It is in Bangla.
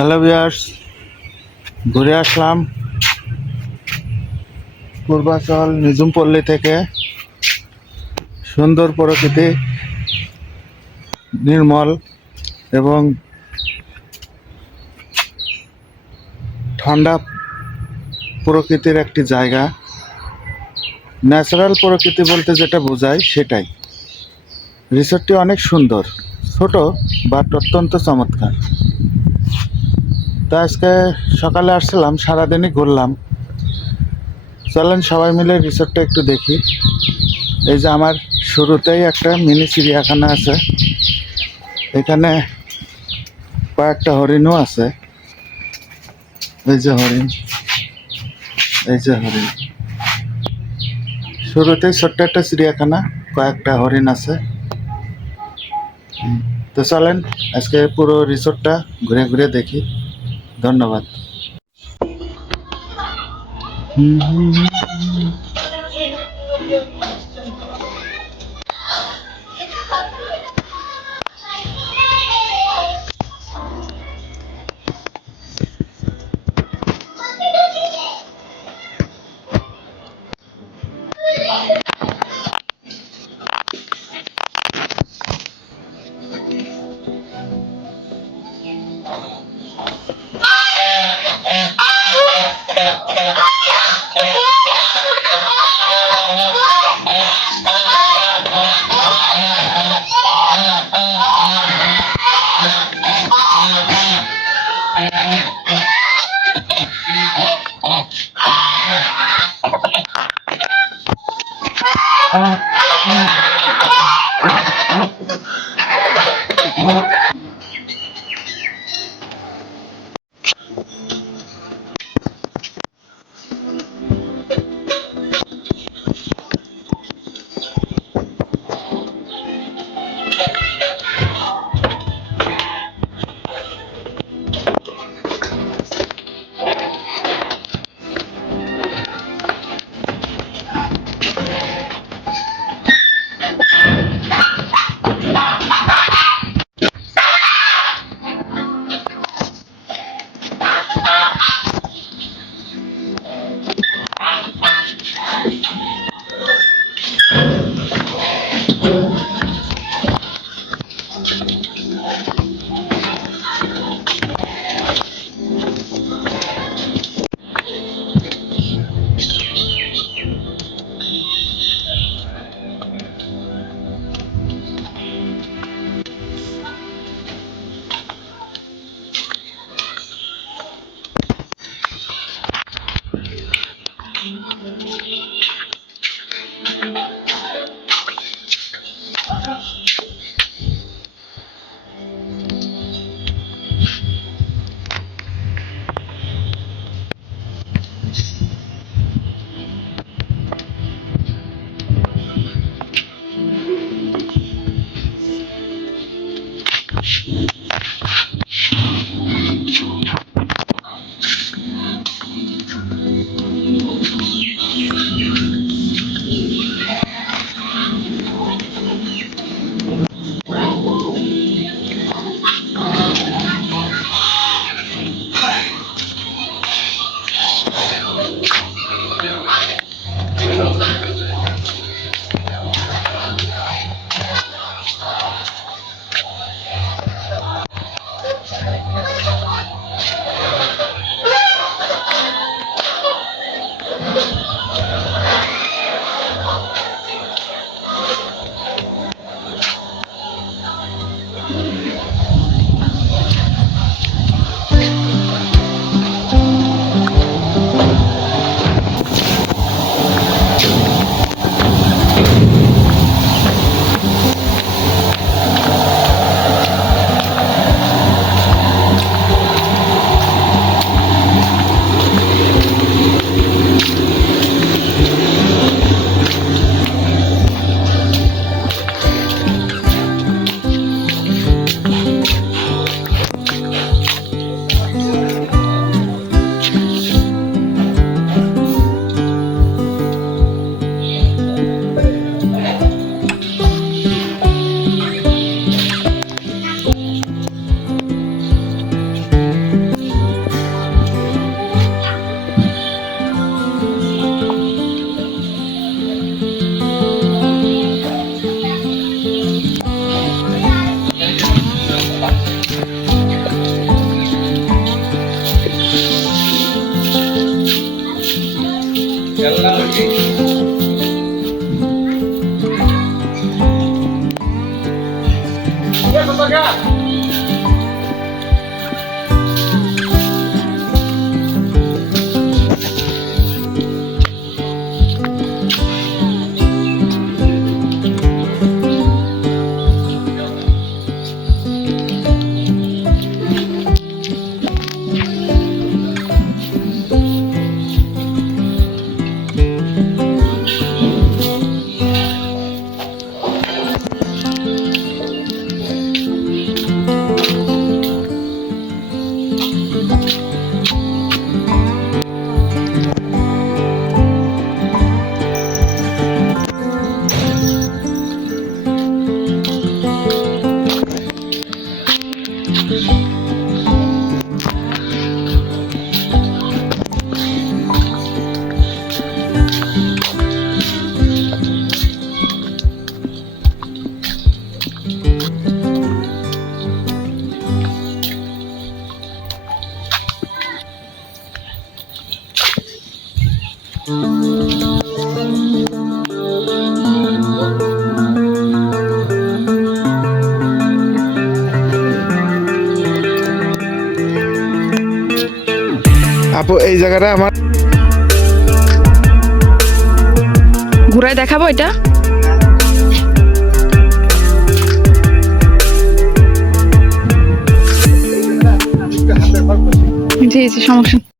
হ্যালো ভিউয়ার্স, ঘুরে আসলাম পূর্বাচল নিজুমপল্লী থেকে। সুন্দর প্রকৃতি, নির্মল এবং ঠান্ডা প্রকৃতির একটি জায়গা। ন্যাচারাল প্রকৃতি বলতে যেটা বোঝায় সেটাই। রিসোর্টটি অনেক সুন্দর, ছোট বাট অত্যন্ত চমৎকার। তো আজকে সকালে আসছিলাম, সারাদিনই ঘুরলাম। চলেন সবাই মিলে রিসোর্টটা একটু দেখি। এই যে আমার শুরুতেই একটা মিনি চিড়িয়াখানা আছে, এখানে কয়েকটা হরিণও আছে। এই যে হরিণ, এই যে হরিণ। শুরুতেই ছোট্ট একটা চিড়িয়াখানা, কয়েকটা হরিণ আছে। তো চলেন আজকে পুরো রিসোর্টটা ঘুরে ঘুরে দেখি। ধন্যবাদ। আপু এই জায়গাটা আমার ঘুরায় দেখাবো এটা। জি জি সমস্যা